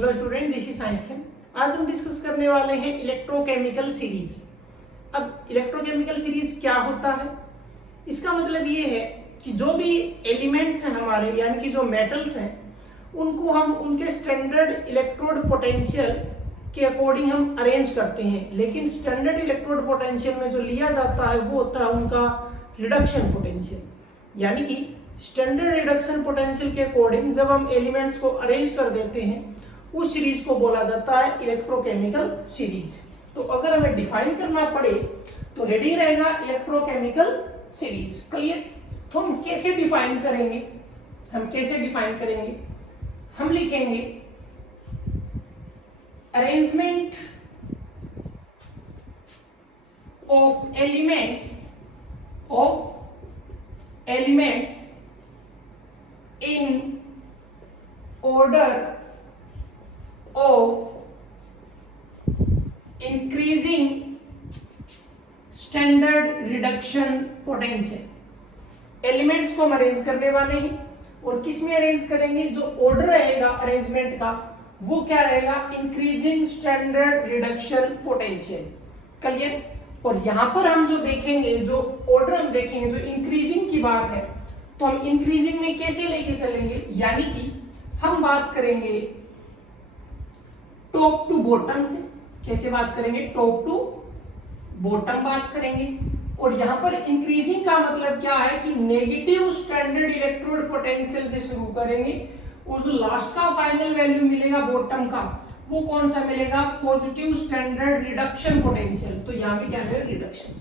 Hello student, this is science cam. आज हम discuss करने वाले हैं इलेक्ट्रोकेमिकल सीरीज। अब इलेक्ट्रोकेमिकल सीरीज क्या होता है? इसका मतलब ये है कि जो भी एलिमेंट्स हैं हमारे, यानी कि जो मेटल्स हैं, उनको हम उनके स्टैंडर्ड इलेक्ट्रोड पोटेंशियल के अकॉर्डिंग हम अरेंज करते हैं। लेकिन स्टैंडर्ड इलेक्ट्रोड पोटेंशियल में जो लिया जाता है वो होता है उनका रिडक्शन पोटेंशियल। यानी कि स्टैंडर्ड रिडक्शन पोटेंशियल के अकॉर्डिंग जब हम एलिमेंट्स को अरेंज कर देते हैं, उस सीरीज को बोला जाता है इलेक्ट्रोकेमिकल सीरीज। तो अगर हमें डिफाइन करना पड़े तो हेडिंग रहेगा इलेक्ट्रोकेमिकल सीरीज। क्लियर? तो हम कैसे डिफाइन करेंगे? हम लिखेंगे arrangement of elements in order of increasing standard reduction potential। Elements को हम अरेंज करने वाले हैं और किस में अरेंज करेंगे? जो ऑर्डर रहेगा अरेंजमेंट का वो क्या रहेगा? Increasing standard reduction potential. Clear? और यहां पर हम जो देखेंगे, जो ऑर्डर हम देखेंगे, जो इंक्रीजिंग की बात है, तो हम इंक्रीजिंग में कैसे लेके चलेंगे? यानी कि हम बात करेंगे टॉप टू बॉटम से। कैसे बात करेंगे? टॉप टू बॉटम बात करेंगे। और यहां पर इंक्रीजिंग का मतलब क्या है कि नेगेटिव स्टैंडर्ड इलेक्ट्रोड पोटेंशियल से शुरू करेंगे और जो लास्ट का फाइनल वैल्यू मिलेगा बॉटम का, वो कौन सा मिलेगा? Positive standard reduction potential. तो यहां भी क्या है? रिडक्शन।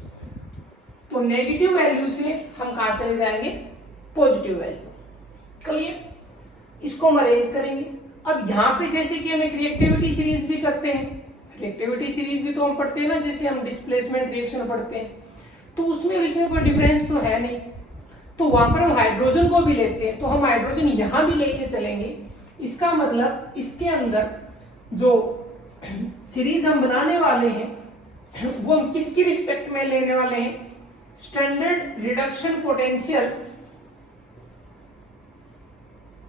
तो नेगेटिव वैल्यू से हम कहां चले जाएंगे? Positive value. क्लियर? इसको हम अरेंज करेंगे। अब यहाँ पे जैसे कि हम एक रिएक्टिविटी सीरीज भी करते हैं, रिएक्टिविटी सीरीज भी तो हम पढ़ते हैं ना, जैसे हम डिस्प्लेसमेंट रिएक्शन पढ़ते हैं, तो उसमें इसमें कोई डिफरेंस तो है नहीं। तो वहां पर हम हाइड्रोजन को भी लेते हैं, तो हम हाइड्रोजन यहां भी लेके चलेंगे। इसका मतलब इसके अंदर जो सीरीज हम बनाने वाले हैं वो हम किसकी रिस्पेक्ट में लेने वाले हैं? Standard reduction potential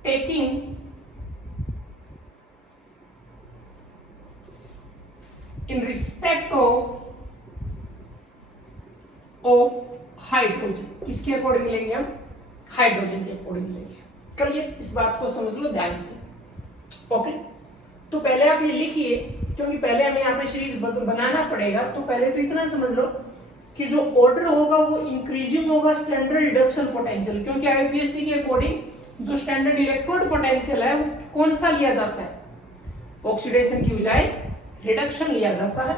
taking in respect of hydrogen. किसके अकॉर्डिंग लेंगे हम? हाइड्रोजन के अकॉर्डिंग लेंगे। करिए, इस बात को समझ लो ध्यान से। ओके, तो पहले आप ये लिखिए, क्योंकि पहले हमें यहाँ पे सीरीज बनाना पड़ेगा। तो पहले तो इतना समझ लो कि जो ऑर्डर होगा वो इंक्रीजिंग होगा स्टैंडर्ड रिडक्शन पोटेंशियल, क्योंकि आईपीएससी के अकॉर्डिंग जो स्टैंडर्ड इलेक्ट्रोड पोटेंशियल है वो कौन सा लिया जाता है? ऑक्सीडेशन की बजाय रिडक्शन लिया जाता है।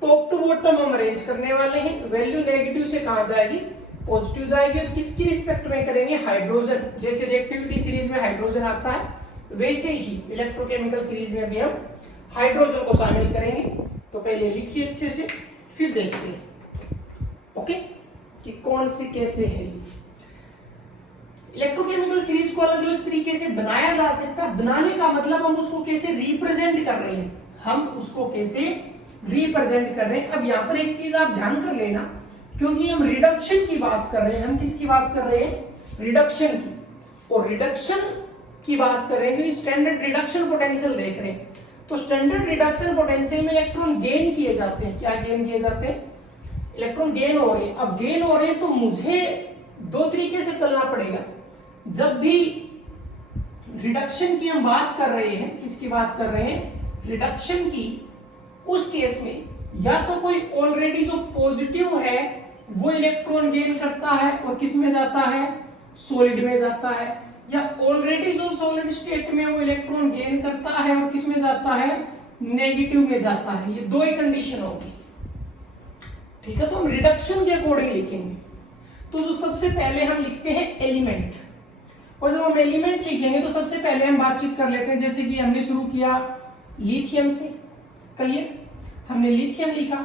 टॉप टू बॉटम हम अरेंज करने वाले हैं। वैल्यू नेगेटिव से कहां जाएगी? पॉजिटिव जाएगी। और किसकी रिस्पेक्ट में करेंगे? हाइड्रोजन। जैसे रिएक्टिविटी सीरीज में हाइड्रोजन आता है, वैसे ही इलेक्ट्रोकेमिकल सीरीज में भी हम हाइड्रोजन को शामिल करेंगे। तो पहले लिखिए अच्छे से, फिर देखते हैं ओके कि कौन से कैसे है। इलेक्ट्रोकेमिकल सीरीज को अलग अलग तरीके से बनाया जा सकता है। बनाने का मतलब हम उसको कैसे रिप्रेजेंट कर रहे हैं, अब यहां पर एक चीज आप ध्यान कर लेना, क्योंकि हम रिडक्शन की बात कर रहे हैं। हम किसकी बात कर रहे हैं? रिडक्शन की। और रिडक्शन की बात कर रहे हैं, स्टैंडर्ड रिडक्शन पोटेंशियल देख रहे हैं। तो स्टैंडर्ड रिडक्शन पोटेंशियल में इलेक्ट्रॉन गेन किए जाते हैं। क्या गेन किए जाते हैं? इलेक्ट्रॉन गेन हो रहे हैं। अब गेन हो रहे हैं तो मुझे दो तरीके से चलना पड़ेगा। जब भी रिडक्शन की हम बात कर रहे हैं, किसकी बात कर रहे हैं? रिडक्शन की। उस केस में या तो कोई ऑलरेडी जो पॉजिटिव है वो इलेक्ट्रॉन गेन करता है और किस में जाता है? सॉलिड में जाता है। या ऑलरेडी जो सॉलिड स्टेट में वो इलेक्ट्रॉन गेन करता है और किस में जाता है? नेगेटिव में जाता है। ये दो ही कंडीशन होगी। ठीक है, तो हम रिडक्शन के अकॉर्डिंग लिखेंगे। तो जो सबसे पहले हम लिखते हैं एलिमेंट, और जब हम एलिमेंट लिखेंगे तो सबसे पहले हम बातचीत कर लेते हैं। जैसे कि हमने शुरू किया लिथियम से। क्लियर? हमने लिथियम लिखा।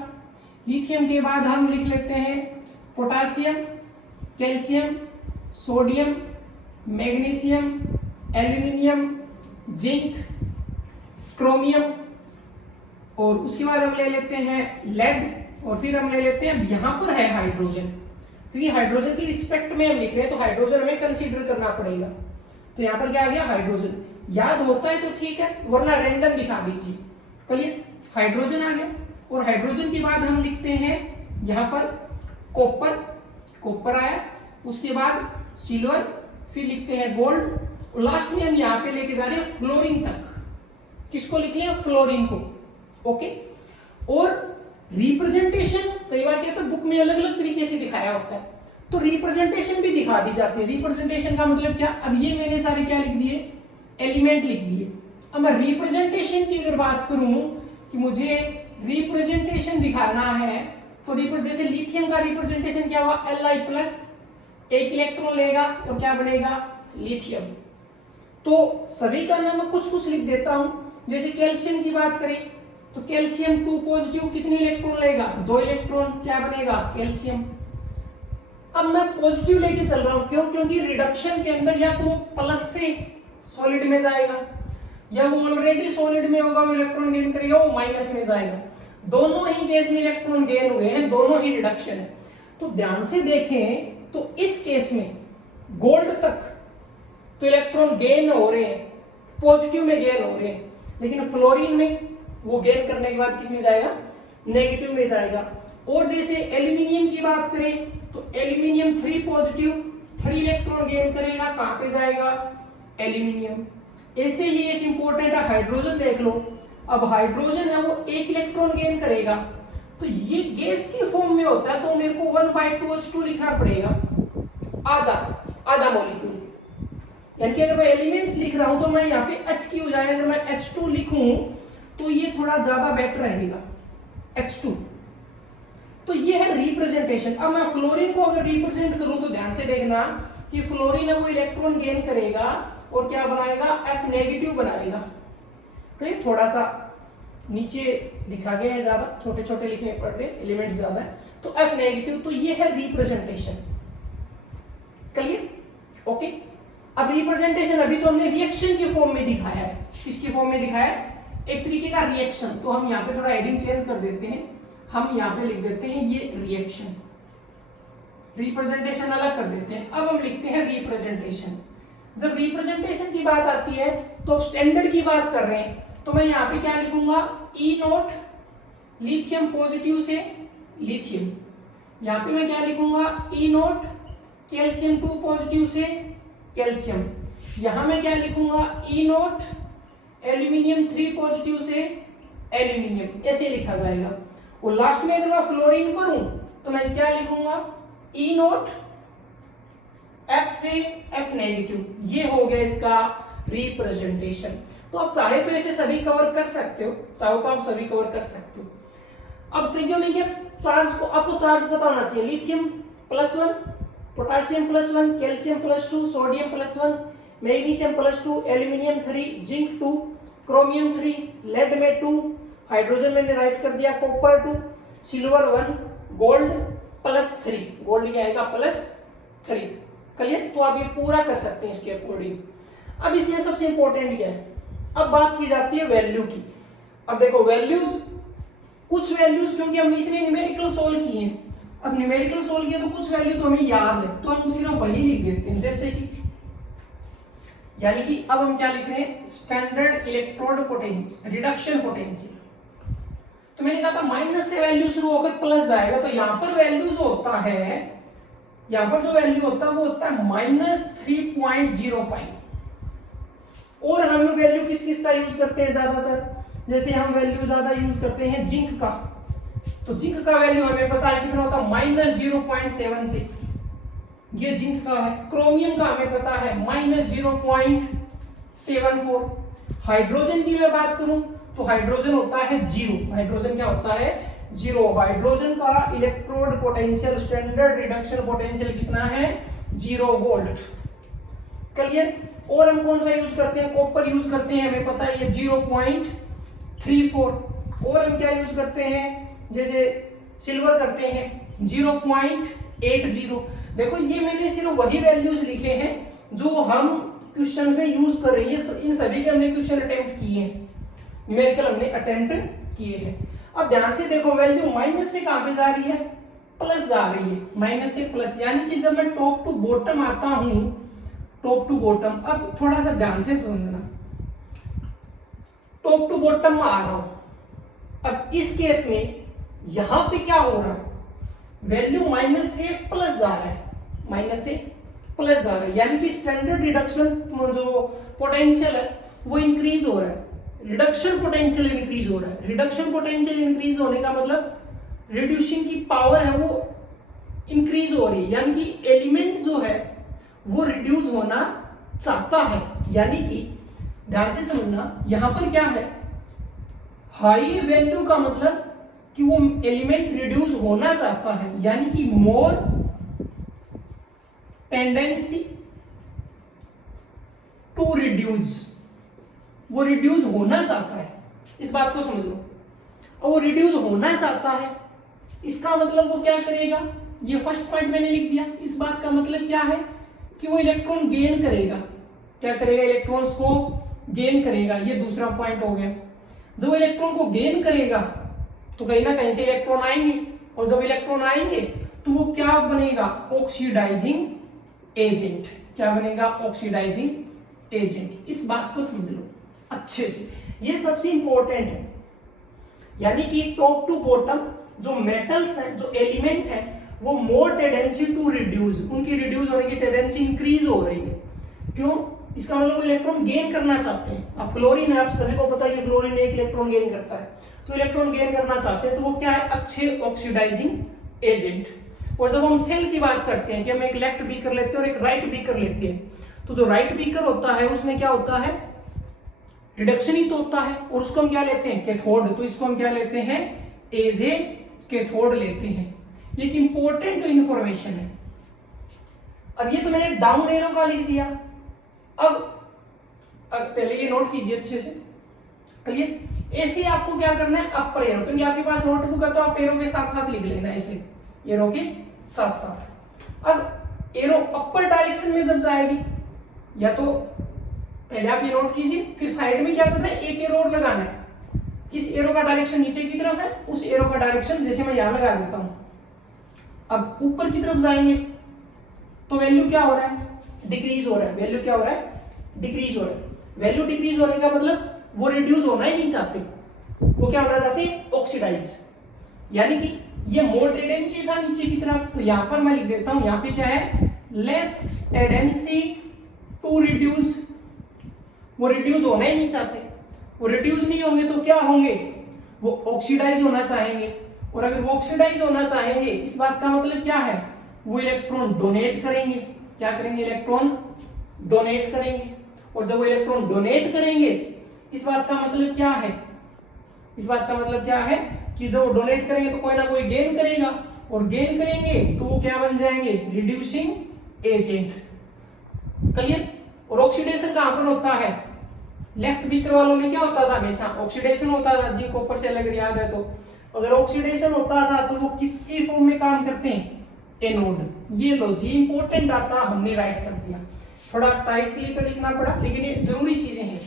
लिथियम के बाद हम लिख लेते हैं potassium, calcium, sodium, magnesium, aluminium, zinc, chromium, और उसके बाद हम ले लेते हैं लेड, और फिर हम ले लेते हैं, यहां पर है हाइड्रोजन, क्योंकि हाइड्रोजन की रिस्पेक्ट में हम लिख रहे हैं तो हाइड्रोजन हमें कंसीडर करना पड़ेगा। तो यहाँ पर क्या आ गया? हाइड्रोजन। याद होता है तो ठीक है, वरना रैंडम दिखा दीजिए। चलिए हाइड्रोजन आ गया, और हाइड्रोजन के बाद हम लिखते हैं यहाँ पर कॉपर, कॉपर आया, उसके बाद सिल्वर, फिर लिखते हैं गोल्ड, और लास्ट में हम यहाँ पे लेके जा रहे हैं फ्लोरीन तक। किसको लिखे हैं? फ्लोरीन को। ओके, और रिप्रेजेंटेशन कई बार क्या, तो बुक में अलग अलग तरीके से दिखाया होता है, तो रिप्रेजेंटेशन भी दिखा दी जाती है। रिप्रेजेंटेशन का मतलब क्या? अब ये मैंने सारे क्या लिख दिए? एलिमेंट लिख दिए। अब मैं रिप्रेजेंटेशन की अगर बात करूं कि मुझे रिप्रेजेंटेशन दिखाना है, तो जैसे लिथियम का रिप्रेजेंटेशन क्या हुआ? Li+, एक इलेक्ट्रॉन लेगा और क्या बनेगा? लिथियम। तो सभी का नाम कुछ कुछ लिख देता हूं। जैसे कैल्शियम की बात करें तो कैल्शियम 2 पॉजिटिव कितने इलेक्ट्रॉन लेगा? 2 इलेक्ट्रॉन, क्या बनेगा? कैल्शियम। अब मैं पॉजिटिव लेके चल रहा हूं, क्यों? क्योंकि रिडक्शन के अंदर या तो वो प्लस से सॉलिड में जाएगा, या वो ऑलरेडी सॉलिड में होगा, वो इलेक्ट्रॉन गेन करेगा, वो माइनस में जाएगा। दोनों ही केस में इलेक्ट्रॉन गेन हुए हैं, दोनों ही रिडक्शन है। तो ध्यान से देखें तो इस केस में गोल्ड तक तो इलेक्ट्रॉन गेन हो रहे हैं, पॉजिटिव में गेन हो रहे हैं, लेकिन फ्लोरीन में वो गेन करने के बाद किस में जाएगा? नेगेटिव में जाएगा। और जैसे एल्यूमिनियम की बात करें तो एल्यूमिनियम 3 पॉजिटिव, 3 इलेक्ट्रॉन गेन करेगा, कहां पे जाएगा? एल्यूमिनियम। ऐसे ही एक इंपॉर्टेंट है हाइड्रोजन, देख लो। अब हाइड्रोजन है वो 1 इलेक्ट्रॉन गेन करेगा, तो ये गैस की फॉर्म में होता है, तो मेरे को 1/2H2 लिखना पड़ेगा, आधा मॉलिक्यूल। यानी कि अगर मैं एलिमेंट्स लिख रहा हूं तो मैं यहाँ पे H की हो जाएगा, अगर मैं H2 लिखूं तो ये थोड़ा ज्यादा बेटर रहेगा, H2। तो ये है रिप्रेजेंटेशन। अब मैं फ्लोरीन को अगर रिप्रेजेंट करूं तो ध्यान से देखना कि फ्लोरीन है वो इलेक्ट्रॉन गेन करेगा और क्या बनाएगा? F नेगेटिव बनाएगा। तो ये थोड़ा सा नीचे लिखा गया है, ज्यादा छोटे छोटे लिखने पड़ रहे, एलिमेंट्स ज्यादा है, तो F नेगेटिव। तो ये है रिप्रेजेंटेशन। क्लियर? ओके। अब रिप्रेजेंटेशन अभी तो हमने रिएक्शन की फॉर्म में दिखाया है। किसकी फॉर्म में दिखाया है? एक तरीके का रिएक्शन। तो हम यहाँ पे थोड़ा हेडिंग चेंज कर देते हैं, हम यहाँ पे लिख देते हैं ये रिएक्शन, रिप्रेजेंटेशन अलग कर देते हैं। अब हम लिखते हैं रिप्रेजेंटेशन। जब रिप्रेजेंटेशन की बात आती है तो स्टैंडर्ड की बात कर रहे हैं, तो मैं यहाँ पे क्या लिखूंगा? E0 लिथियम पॉजिटिव से लिथियम। यहाँ पे मैं क्या लिखूंगा? E0 कैल्शियम 2 पॉजिटिव से कैल्शियम। यहां मैं क्या लिखूंगा? E0 एल्यूमिनियम 3 पॉजिटिव से एल्यूमिनियम। ऐसे लिखा जाएगा। और लास्ट में अगर मैं फ्लोरीन करूं तो मैं क्या लिखूंगा? E0 F से F नेगेटिव। ये हो गया इसका रिप्रेजेंटेशन। तो आप चाहे तो ऐसे सभी कवर कर सकते हो, चाहो तो आप सभी कवर कर सकते हो। अब कईयों में क्या चार्ज को, आपको चार्ज पता होना चाहिए। Lithium +1, potassium +1, calcium +2, sodium +1, magnesium +2, aluminium 3, zinc 2, chromium 3, lead में 2, हाइड्रोजन मैंने राइट कर दिया, कॉपर 2, सिल्वर 1, गोल्ड +3। गोल्ड क्या आएगा? +3। क्लियर? तो आप ये पूरा कर सकते हैं इसके अकॉर्डिंग। अब इसमें सबसे इंपॉर्टेंट क्या है? अब बात की जाती है वैल्यू की। अब देखो वैल्यूज, कुछ वैल्यूज क्योंकि हमने इतने न्यूमेरिकल सोल्व किए हैं, अब न्यूमेरिकल सोल्व किया तो कुछ वैल्यू तो हमें याद है, तो हम सिर्फ वही लिख देते हैं। जैसे कि यानी कि अब हम क्या लिख रहे हैं? Standard electrode potential, reduction potential. तो मैंने कहा था माइनस से वैल्यू शुरू होकर प्लस जाएगा, तो यहां पर वैल्यू जो होता है, यहां पर जो वैल्यू होता है वो होता है -3.05। और हम वैल्यू किस किस का यूज करते हैं ज्यादातर? जैसे हम वैल्यू ज्यादा यूज करते हैं जिंक का, तो जिंक का वैल्यू हमें पता है कितना होता है? -0.76। ये जिंक का है। क्रोमियम का हमें पता है -0.74। हाइड्रोजन की मैं बात करूं तो हाइड्रोजन होता है 0। हाइड्रोजन क्या होता है? 0। हाइड्रोजन का electrode potential, standard reduction potential कितना है? 0 वोल्ट। क्लियर? और हम कौन सा यूज करते हैं? कॉपर यूज करते हैं, हमें पता है ये 0.34। और हम क्या यूज करते हैं? जैसे सिल्वर करते हैं 0.80। देखो ये मैंने सिर्फ वही वैल्यूज लिखे हैं जो हम क्वेश्चंस में यूज कर रहे हैं। इन सभी के हमने क्वेश्चन अटेम्प्ट किए हैं, न्यूमेरिकल हमने अटेम्प्ट किए हैं। अब ध्यान से देखो वैल्यू माइनस से कहां पे जा रही है? प्लस जा रही है, माइनस से प्लस। यानी कि जब मैं टॉप टू बॉटम आता हूं, टॉप टू बॉटम, अब थोड़ा सा ध्यान से सुनना, टॉप टू बॉटम में आ रहा हूं। अब इस केस में यहां पे क्या हो रहा है, वैल्यू माइनस से प्लस जा रहा है, माइनस से प्लस जा रहा है, यानी कि स्टैंडर्ड रिडक्शन जो पोटेंशियल है वो इंक्रीज हो रहा है, रिडक्शन पोटेंशियल इंक्रीज हो रहा है। रिडक्शन पोटेंशियल इंक्रीज होने का मतलब रिड्यूसिंग की पावर है वो इंक्रीज हो रही है, यानी कि एलिमेंट जो है वो रिड्यूस होना चाहता है। यानी कि ध्यान से समझना, यहां पर क्या है, हाई वैल्यू का मतलब कि वो एलिमेंट रिड्यूस होना चाहता है, यानी कि मोर टेंडेंसी टू रिड्यूस, वो रिड्यूस होना चाहता है, इस बात को समझ लो। और वो रिड्यूस होना चाहता है, इसका मतलब वो क्या करेगा, ये फर्स्ट पॉइंट मैंने लिख दिया। इस बात का मतलब क्या है कि वो इलेक्ट्रॉन गेन करेगा, क्या करेगा, इलेक्ट्रॉन्स को गेन करेगा, ये दूसरा पॉइंट हो गया। जब वो इलेक्ट्रॉन को गेन करेगा तो कहीं ना कहीं से इलेक्ट्रॉन आएंगे, और जब इलेक्ट्रॉन आएंगे तो वो क्या बनेगा, ऑक्सीडाइजिंग एजेंट। क्या बनेगा, ऑक्सीडाइजिंग एजेंट। इस बात को समझ लो अच्छे से, ये सबसे इंपॉर्टेंट है। यानी कि टॉप टू बॉटम जो मेटल्स हैं, जो एलिमेंट है, वो मोर टेंडेंसी टू रिड्यूस, उनकी रिड्यूस होने की टेंडेंसी इंक्रीज हो रही है। क्यों, इसका मतलब वो इलेक्ट्रॉन गेन करना चाहते हैं। अब क्लोरीन है, आप सभी को पता है कि क्लोरीन एक इलेक्ट्रॉन गेन करता है, तो इलेक्ट्रॉन गेन करना चाहते हैं तो वो क्या है, अच्छे ऑक्सीडाइजिंग एजेंट। और जब हम सेल की बात करते हैं कि हम एक लेफ्ट बीकर लेते हैं और एक राइट बीकर लेते हैं, तो जो राइट बीकर होता है उसमें क्या होता है, रिडक्शन ही तो होता है, और उसको हम क्या लेते हैं, कैथोड। तो इसको हम क्या लेते हैं, एज ए कैथोड लेते हैं। ये एक इंपॉर्टेंट इंफॉर्मेशन है। अब ये तो मैंने डाउन एरो का लिख दिया। अब पहले ये नोट कीजिए अच्छे से, क्लियर। ऐसे आपको क्या करना है, अपर एरो, क्योंकि आपके पास नोटबुक है तो आप एरो के साथ साथ लिख लेना, ऐसे एरो के साथ साथ। अब एरो अपर डायरेक्शन में जब जाएगी, या तो पहले आप ये नोट कीजिए, फिर साइड में क्या करना है, एक एरो और लगाना है। इस एरो का डायरेक्शन नीचे की तरफ है, उस एरो का डायरेक्शन जैसे मैं यहां लगा देता हूं। अब ऊपर की तरफ जाएंगे तो वैल्यू क्या हो रहा है, डिक्रीज हो रहा है। वैल्यू क्या हो रहा है, डिक्रीज हो रहा है। वैल्यू डिक्रीज होने का मतलब वो रिड्यूस होना ही नहीं चाहते, वो क्या होना चाहते हैं, ऑक्सीडाइज। यानी कि ये मोर टेंडेंसी था नीचे की तरफ, तो यहां पर मैं लिख देता हूं, यहां पे क्या है, लेस टेंडेंसी टू रिड्यूस। वो रिड्यूस होना ही नहीं चाहते, वो रिड्यूस नहीं होंगे तो क्या होंगे, वो ऑक्सीडाइज होना चाहेंगे। और अगर वो ऑक्सीडाइज होना चाहेंगे, इस बात का मतलब क्या है, वो इलेक्ट्रॉन डोनेट करेंगे। क्या करेंगे, इलेक्ट्रॉन डोनेट करेंगे। और जब वो इलेक्ट्रॉन डोनेट करेंगे, इस बात का मतलब क्या है, इस बात का मतलब क्या है कि जब वो डोनेट करेंगे तो कोई ना कोई गेन करेगा, और गेन करेंगे तो वो क्या बन जाएंगे, रिड्यूसिंग एजेंट। क्लियर। और ऑक्सीडेशन कहां पर होता है, लेफ्ट बीकर वालों में क्या होता था, हमेशा ऑक्सीडेशन होता था। जिंक ऊपर से अलग याद है तो, अगर ऑक्सीडेशन होता था तो वो किसके फॉर्म में काम करते हैं, एनोड। ये लो जी, इंपॉर्टेंट डाटा हमने राइट कर दिया। थोड़ा टाइटली तो लिखना पड़ा, लेकिन ये जरूरी चीजें हैं।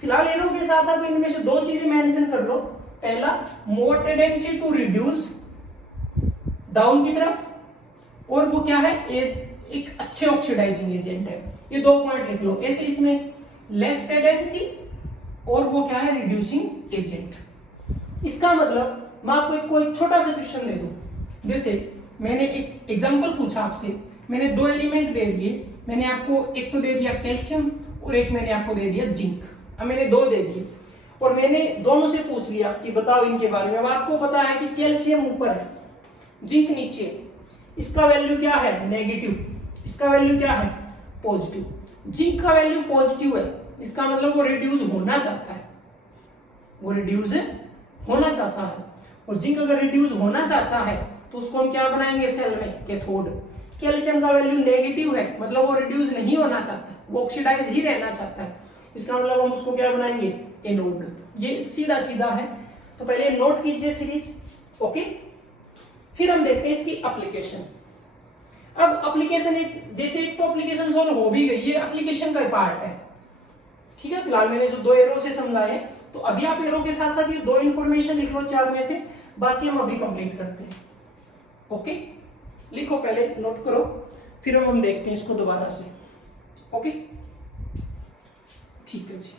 फिलहाल एरो के साथ आप इनमें से दो चीजें मेंशन कर लो। पहला, मोर टेंडेंसी टू रिड्यूस डाउन की तरफ, और वो क्या है, एक अच्छे ऑक्सीडाइजिंग एजेंट है। ये दो पॉइंट लिख लो ऐसे। इसमें लेस टेंडेंसी और वो क्या है, रिड्यूसिंग एजेंट। इसका मतलब मैं आपको कोई छोटा सा क्वेश्चन दे दूं, जैसे मैंने एक एग्जांपल पूछा आपसे, मैंने दो एलिमेंट दे दिए, मैंने आपको एक तो दे दिया कैल्शियम और एक मैंने आपको दे दिया जिंक। अब मैंने दो दे दिए और मैंने दोनों से पूछ लिया कि बताओ इनके बारे में। अब आपको पता है कि कैल्शियम ऊपर है, जिंक नीचे, इसका वैल्यू क्या है, नेगेटिव, इसका वैल्यू क्या है, पॉजिटिव। जिंक का वैल्यू पॉजिटिव है, इसका मतलब वो रिड्यूस होना चाहता है, वो रिड्यूस होना चाहता है। और जिंक अगर रिड्यूस होना चाहता है तो उसको हम क्या बनाएंगे, सेल में कैथोड। कैल्शियम का वैल्यू नेगेटिव है, मतलब वो रिड्यूस नहीं होना चाहता, वो ऑक्सीडाइज ही रहना चाहता है, इसका मतलब हम उसको क्या बनाएंगे, एनोड। ये सीधा सीधा है, तो पहले नोट कीजिए सीरीज, ओके। फिर हम देखते हैं इसकी एप्लीकेशन। अब एप्लीकेशन जैसे एक तो एप्लीकेशन सोल्व हो भी गई, ये एप्लीकेशन का पार्ट है, ठीक है। फिलहाल मैंने जो दो एरो से समझाए, तो अभी आप एरो के साथ साथ ये दो इंफॉर्मेशन लिख लो चार में से, बाकी हम अभी कंप्लीट करते हैं, ओके। लिखो पहले, नोट करो, फिर हम देखते हैं इसको दोबारा से, ओके, ठीक है जी।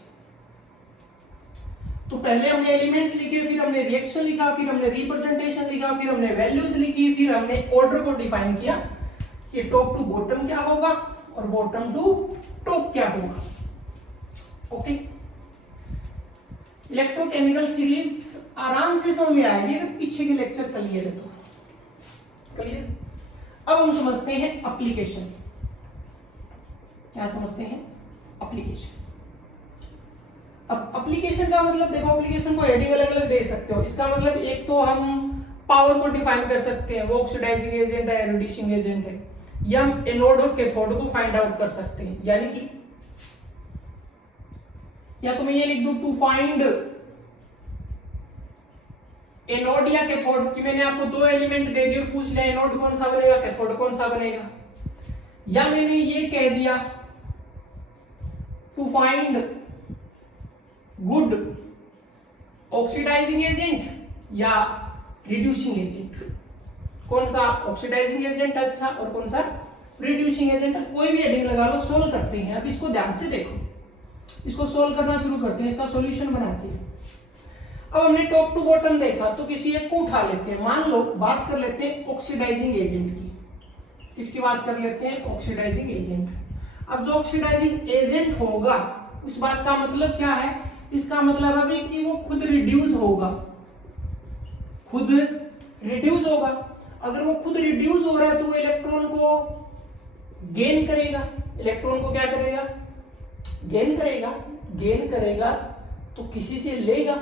तो पहले हमने एलिमेंट्स लिखे, फिर हमने रिएक्शन लिखा, फिर हमने रिप्रेजेंटेशन लिखा, फिर हमने वैल्यूज लिखी, फिर हमने ऑर्डर को डिफाइन किया कि टॉप टू बॉटम क्या होगा और बॉटम टू टॉप क्या होगा। ओके, इलेक्ट्रोकेमिकल सीरीज आराम से समझ में आएगी अगर पीछे के लेक्चर क्लियर है तो। क्लियर। अब हम समझते हैं एप्लीकेशन। क्या समझते हैं? एप्लीकेशन। अब एप्लीकेशन का मतलब देखो, एप्लीकेशन को हेडिंग अलग अलग दे सकते हो। इसका मतलब एक तो हम पावर को डिफाइन कर सकते हैं, वो ऑक्सीडाइजिंग एजेंट है, रिड्यूसिंग एजेंट है, या हम एनोड और कैथोड को फाइंड आउट कर सकते हैं। यानी कि या तो मैं ये लिख दूं टू फाइंड एनोड या कैथोड, कि मैंने आपको दो एलिमेंट दे दिए और पूछ लिया एनोड कौन सा बनेगा, कैथोड कौन सा बनेगा। या मैंने ये कह दिया to find good oxidising agent या रिड्यूसिंग एजेंट, कौन सा ऑक्सीडाइजिंग एजेंट अच्छा और कौन सा रिड्यूसिंग एजेंट। कोई भी हेडिंग लगा लो, सोल्व करते हैं। अब इसको ध्यान से देखो, इसको सोल्व करना शुरू करते हैं, इसका सॉल्यूशन बनाते हैं। अब हमने टॉप टू बॉटम देखा, तो किसी एक को उठा लेते हैं। मान लो बात कर लेते हैं ऑक्सीडाइजिंग एजेंट की। किसकी बात कर लेते हैं? Oxidising agent. अब जो ऑक्सीडाइजिंग एजेंट होगा, उस बात का मतलब क्या है? इसका मतलब अभी कि वो खुद रिड्यूस होगा, खुद रिड्यूस होगा। अगर वो खुद रिड्यूस हो रहा है तो वो इलेक्ट्रॉन को गेन करेगा। इलेक्ट्रॉन को क्या करेगा? गेन करेगा। गेन करेगा तो किसी से लेगा,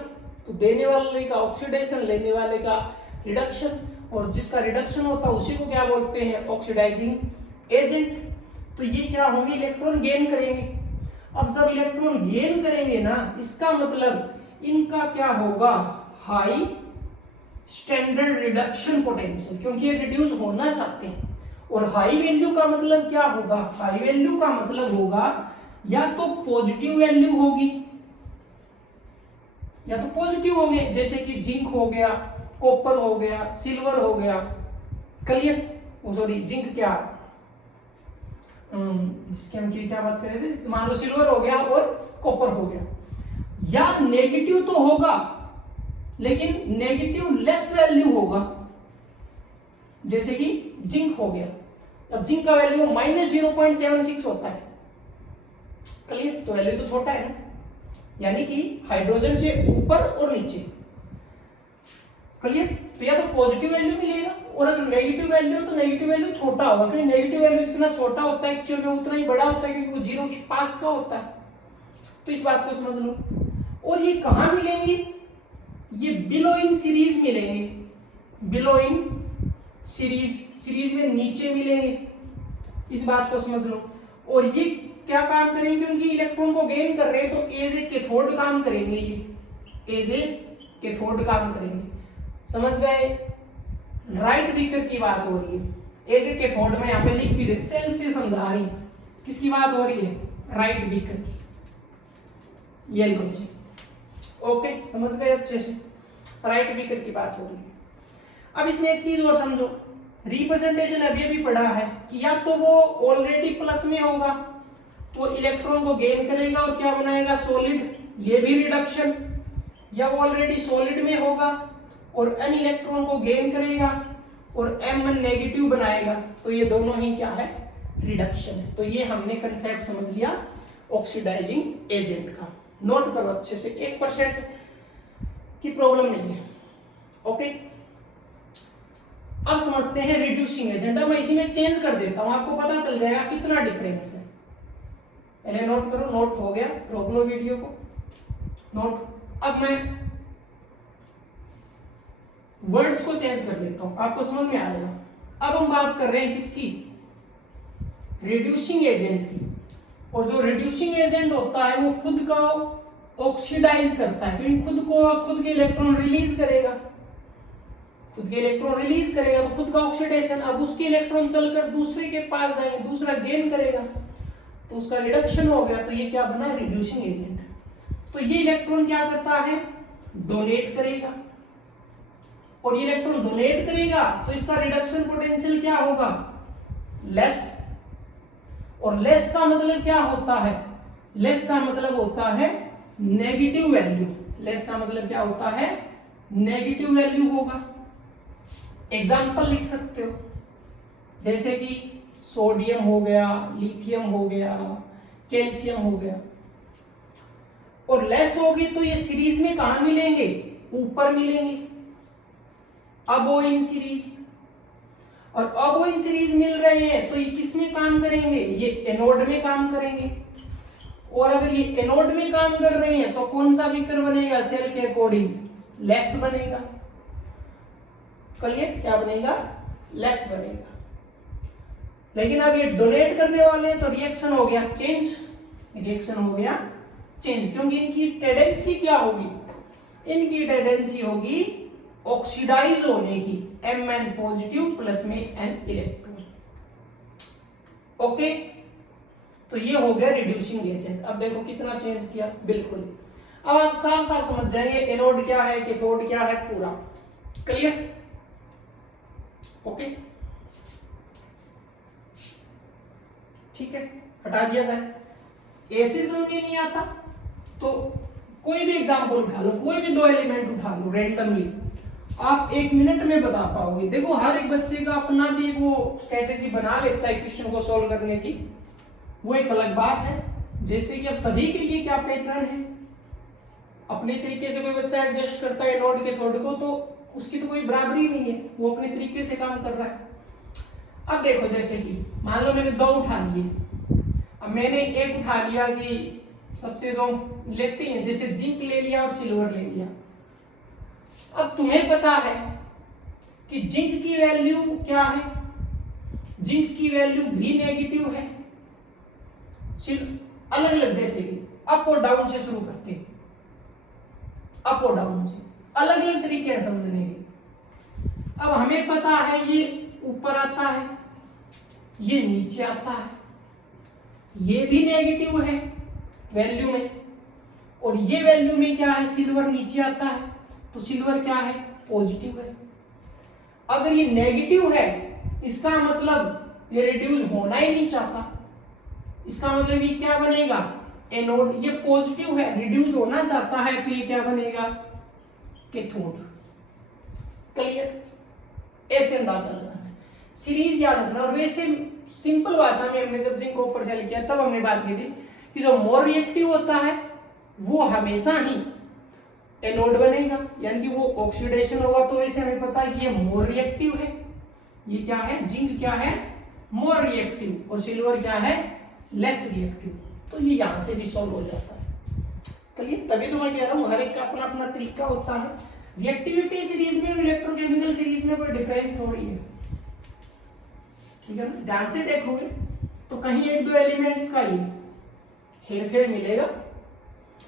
तो देने वाले का ऑक्सीडेशन, लेने वाले का रिडक्शन, और जिसका रिडक्शन होता है उसी को क्या बोलते हैं? Oxidising agent. तो ये क्या होंगे? इलेक्ट्रॉन गेन करेंगे। अब जब इलेक्ट्रॉन गेन करेंगे ना, इसका मतलब इनका क्या होगा? हाई स्टैंडर्ड रिडक्शन पोटेंशियल, क्योंकि ये रिड्यूस होना चाहते हैं। और हाई वैल्यू का मतलब क्या होगा? हाई वैल्यू का मतलब होगा या तो पॉजिटिव वैल्यू होगी या तो पॉजिटिव होंगे, जैसे कि जिंक हो गया, कॉपर हो गया, सिल्वर हो गया। क्लियर? सॉरी, जिंक क्या, जिसके हम क्या बात कर रहे थे, मान लो सिल्वर हो गया और कॉपर हो गया। या नेगेटिव तो होगा लेकिन नेगेटिव लेस वैल्यू होगा, जैसे कि जिंक हो गया। अब जिंक का वैल्यू -0.76 होता है। क्लियर? तो वैल्यू तो छोटा है ना, यानी कि हाइड्रोजन से ऊपर और नीचे। क्लियर? तो या तो पॉजिटिव वैल्यू मिलेगा, और अगर नेगेटिव वैल्यू तो नेगेटिव वैल्यू छोटा होगा, क्योंकि नेगेटिव वैल्यू जितना छोटा होता है एक्चुअल में उतना ही बड़ा होता है, क्योंकि वो जीरो के पास का होता है। तो इस बात को समझ लो। और ये कहां मिलेंगे? ये बिलो इन सीरीज मिलेंगे। बिलो इन सीरीज, सीरीज में नीचे मिलेंगे। इस बात को समझ लो। और ये क्या काम करेंगे? क्योंकि इलेक्ट्रॉन को गेन कर रहे हैं तो एज ए कैथोड काम करेंगे। ये एज ए कैथोड काम करेंगे। समझ गए? राइट बीकर की बात हो रही है। एज ए कैथोड में यहाँ पे लिख भी दे, सेल से समझा रही। किसकी बात हो रही है? राइट बीकर की। ये लो जी। ओके, समझ गए अच्छे से? राइट बीकर की बात हो रही है। अब इसमें एक चीज और समझो, रिप्रेजेंटेशन अभी पढ़ा है कि या तो वो ऑलरेडी प्लस में होगा तो इलेक्ट्रॉन को गेन करेगा और क्या बनाएगा? सॉलिड, ये भी रिडक्शन। या वो ऑलरेडी सॉलिड में होगा और n इलेक्ट्रॉन को गेन करेगा और m1 नेगेटिव बनाएगा, तो ये दोनों ही क्या है? रिडक्शन है। तो ये हमने कंसेप्ट समझ लिया ऑक्सीडाइजिंग एजेंट का। नोट करो अच्छे से, 1% की प्रॉब्लम नहीं है। ओके, अब समझते हैं रिड्यूसिंग एजेंट। अब मैं इसी में चेंज कर देता हूं, आपको पता चल जाएगा कितना डिफरेंस है। पहले नोट करो, नोट हो गया, रोक लो वीडियो को, नोट। अब मैं वर्ड्स को चेंज कर देता हूं, आपको समझ में आएगा। अब हम बात कर रहे हैं किसकी? रिड्यूसिंग एजेंट की। और जो रिड्यूसिंग एजेंट होता है वो खुद का ऑक्सीडाइज करता है, क्योंकि खुद के इलेक्ट्रॉन रिलीज करेगा। खुद के इलेक्ट्रॉन रिलीज करेगा तो खुद का ऑक्सीडेशन। अब उसके इलेक्ट्रॉन चलकर दूसरे के पास जाएंगे, दूसरा गेन करेगा तो उसका रिडक्शन हो गया। तो ये क्या बना? Reducing agent. तो ये इलेक्ट्रॉन क्या करता है? डोनेट करेगा। और ये इलेक्ट्रॉन डोनेट करेगा तो इसका रिडक्शन पोटेंशियल क्या होगा? लेस। और लेस का मतलब क्या होता है? लेस का मतलब होता है नेगेटिव वैल्यू, लेस का मतलब क्या होता है, नेगेटिव वैल्यू होगा। एग्जाम्पल लिख सकते हो, जैसे कि सोडियम हो गया, लिथियम हो गया, कैल्शियम हो गया। और लेस होगी तो ये सीरीज में कहां मिलेंगे, ऊपर मिलेंगे, अबो इन सीरीज। और अबो इन सीरीज मिल रहे हैं तो ये किस में काम करेंगे, ये एनोड में काम करेंगे। और अगर ये एनोड में काम कर रहे हैं तो कौन सा विकर बनेगा, सेल के अकॉर्डिंग लेफ्ट बनेगा। क्लियर, क्या बनेगा, लेफ्ट बनेगा। लेकिन अब ये डोनेट करने वाले हैं तो रिएक्शन हो गया चेंज, रिएक्शन हो गया चेंज, क्योंकि इनकी टेंडेंसी क्या होगी, इनकी टेंडेंसी होगी ऑक्सीडाइज होने की, Mn पॉजिटिव प्लस में n इलेक्ट्रॉन। ओके, तो ये हो गया रिड्यूसिंग एजेंट। अब देखो कितना चेंज किया, बिल्कुल। अब आप साफ साफ समझ जाएंगे एनोड क्या है, कैथोड क्या है, पूरा क्लियर। ओके, ठीक है, हटा दिया जाए। ऐसे समझ में नहीं आता तो कोई भी एग्जांपल उठा लो, कोई भी दो एलिमेंट उठा लो रैंडमली, आप 1 मिनट में बता पाओगे। देखो हर एक बच्चे का अपना भी वो स्ट्रेटेजी बना लेता है क्वेश्चन को सॉल्व करने की, वो एक अलग बात है। जैसे कि अब सभी के लिए क्या पैटर्न है, अपने तरीके से कोई बच्चा एडजस्ट करता है एनोड कैथोड को, तो उसकी तो कोई बराबरी नहीं है, वो अपने तरीके से काम कर रहा है। अब देखो जैसे कि मान लो मैंने 2 उठा लिए, अब मैंने एक उठा लिया जी, सबसे जो लेते हैं जैसे जिंक ले लिया और सिल्वर ले लिया। अब तुम्हें पता है कि जिंक की वैल्यू क्या है, जिंक की वैल्यू भी नेगेटिव है। अलग अलग, जैसे कि अप और डाउन से शुरू करते हैं, अप और डाउन से अलग अलग तरीके हैं समझने के। अब हमें पता है ये ऊपर आता है, ये नीचे आता है, ये भी नेगेटिव है वैल्यू में, और ये वैल्यू में क्या है, सिल्वर नीचे आता है, तो सिल्वर क्या है, पॉजिटिव है। अगर ये नेगेटिव है इसका मतलब ये रिड्यूस होना ही नहीं चाहता, इसका मतलब ये क्या बनेगा, एनोड। ये पॉजिटिव है, रिड्यूस होना चाहता है, तो ये क्या बनेगा, कैथोड। क्लियर, ऐसे अंदाजा लगाना है, सीरीज याद रखना। और वैसे सिंपल भाषा में हमने जब जिंक को ऊपर सेल किया तब हमने बात की थी कि जो मोर रिएक्टिव होता है वो हमेशा ही एनोड बनेगा, यानी कि वो ऑक्सीडेशन होगा। तो वैसे हमें पता है कि ये मोर रिएक्टिव है, ये क्या है, जिंक क्या है, मोर रिएक्टिव, और सिल्वर क्या है, लेस रिएक्टिव। तो ये यहां से भी सॉल्व हो जाता है। क्लियर, तभी तो मैं कह रहा हूं हर एक का अपना अपना तरीका होता है। रिएक्टिविटी सीरीज में और इलेक्ट्रोकेमिकल सीरीज में कोई डिफरेंस थोड़ी है, ठीक है ना। ध्यान से देखोगे तो कहीं 1-2 एलिमेंट्स का ही हेरफेर मिलेगा,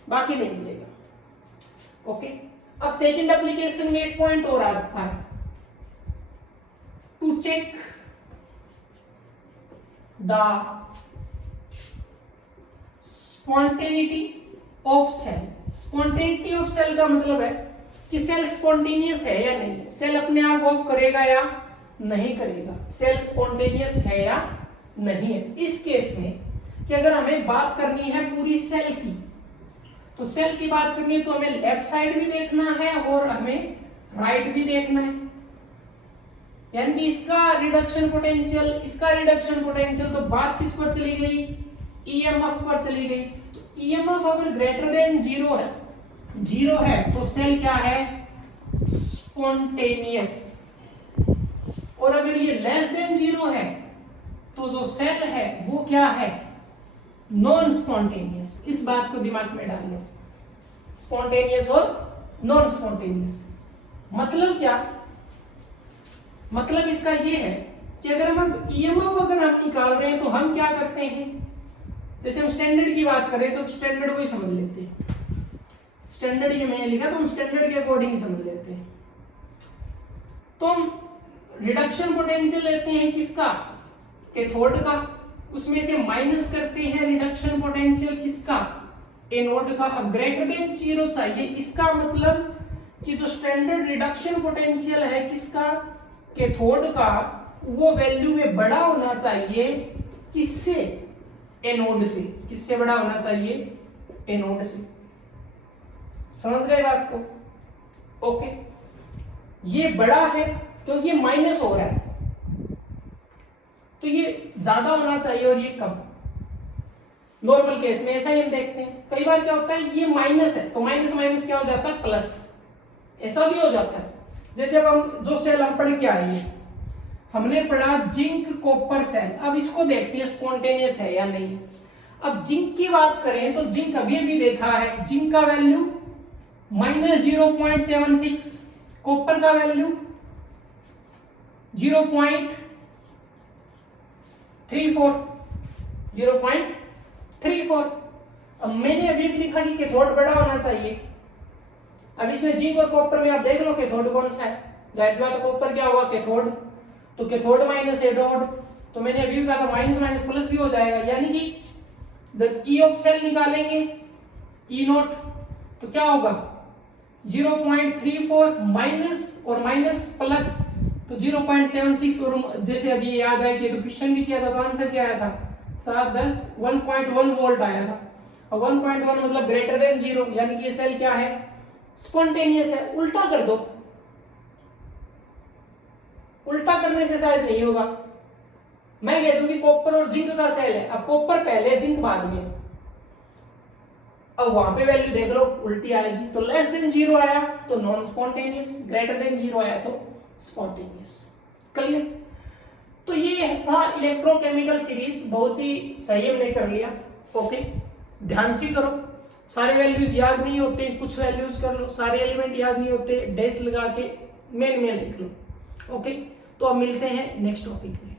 बाकी नहीं मिलेगा। ओके, अब सेकंड एप्लीकेशन में एक पॉइंट और आता है, to check the spontaneity of cell. Spontaneity of cell का मतलब है कि सेल स्पॉन्टेनियस है या नहीं है, सेल अपने आप वर्क करेगा या नहीं करेगा, सेल स्पॉन्टेनियस है या नहीं है। इस केस में कि अगर हमें बात करनी है पूरी सेल की, तो सेल की बात करनी है तो हमें लेफ्ट साइड भी देखना है और हमें राइट भी देखना है, यानी कि इसका रिडक्शन पोटेंशियल, इसका रिडक्शन पोटेंशियल। तो बात किस पर चली गई, ईएमएफ पर चली गई। तो ईएमएफ अगर ग्रेटर देन 0 है तो सेल क्या है, स्पॉन्टेनियस। और अगर ये लेस देन 0 है तो जो सेल है वो क्या है, नॉन स्पॉन्टेनियस। इस बात को दिमाग में डाल लो, स्पॉन्टेनियस और नॉन स्पॉन्टेनियस। मतलब क्या, मतलब इसका ये है कि अगर हम ईएमएफ अगर हम निकाल रहे हैं तो हम क्या करते हैं, जैसे हम स्टैंडर्ड की बात करें तो स्टैंडर्ड को ही समझ लेते हैं। स्टैंडर्ड ये मैंने लिखा तो हम स्टैंडर्ड के अकॉर्डिंग ही समझ लेते हैं। तो हम रिडक्शन पोटेंशियल लेते हैं किसका, कैथोड का, उसमें से माइनस करते हैं रिडक्शन पोटेंशियल किसका, एनोड का। अब ग्रेटर देन 0 चाहिए, इसका मतलब कि जो स्टैंडर्ड रिडक्शन पोटेंशियल है किसका, कैथोड का, वो वैल्यू में बड़ा होना चाहिए किससे, एनोड से। किससे बड़ा होना चाहिए, एनोड से। समझ गए बात को? ओके, ये बड़ा है क्योंकि ये माइनस हो रहा है, तो ये ज्यादा होना चाहिए और ये कम। नॉर्मल केस में ऐसा ही हम देखते हैं। कई बार क्या होता है, ये माइनस है तो माइनस माइनस क्या हो जाता है, प्लस, ऐसा भी हो जाता है। जैसे अब हम जो सेल हम पढ़ के आए हैं, हमने पढ़ा जिंक कॉपर सेल। अब इसको देखते हैं स्पॉन्टेनियस है या नहीं। अब जिंक की बात करें तो जिंक अभी भी देखा है, जिंक का वैल्यू -0.76, कॉपर का वैल्यू 0.34। अब मैंने अभी भी लिखा कि कैथोड बड़ा होना चाहिए। अब इसमें जिंक और कॉपर में आप देख लो कैथोड कौन सा है। जाहिर सी बात है कॉपर क्या होगा, कैथोड, तो कैथोड माइनस एनोड, तो मैंने अभी भी कहा था माइनस माइनस प्लस भी हो जाएगा, यानी कि जब ई ऑफ सेल निकालेंगे ई नोट तो क्या होगा 0.34 माइनस और माइनस प्लस तो 0.76। और जैसे अभी याद आया कि तो क्वेश्चन भी किया था तो आंसर क्या आया था 7 10 1.1 वोल्ट आया था। और 1.1 मतलब ग्रेटर देन 0, यानी कि ये सेल क्या है, स्पॉन्टेनियस है। उल्टा कर दो, उल्टा करने से शायद नहीं होगा। मैं कह दूं कि कॉपर और जिंक का सेल है, अब कॉपर पहले जिंक बाद में, अब वहां पे वैल्यू देख लो उल्टी आएगी। तो लेस देन 0 आया तो नॉन स्पॉन्टेनियस, ग्रेटर देन 0 आया तो स्पॉन्टेनियस। क्लियर? तो ये था इलेक्ट्रोकेमिकल सीरीज, बहुत ही सही हमने कर लिया। ओके, ध्यान से करो, सारे वैल्यूज याद नहीं होते, कुछ वैल्यूज कर लो, सारे एलिमेंट याद नहीं होते, डैश लगा के मेन लिख लो। ओके, तो अब मिलते हैं नेक्स्ट टॉपिक में।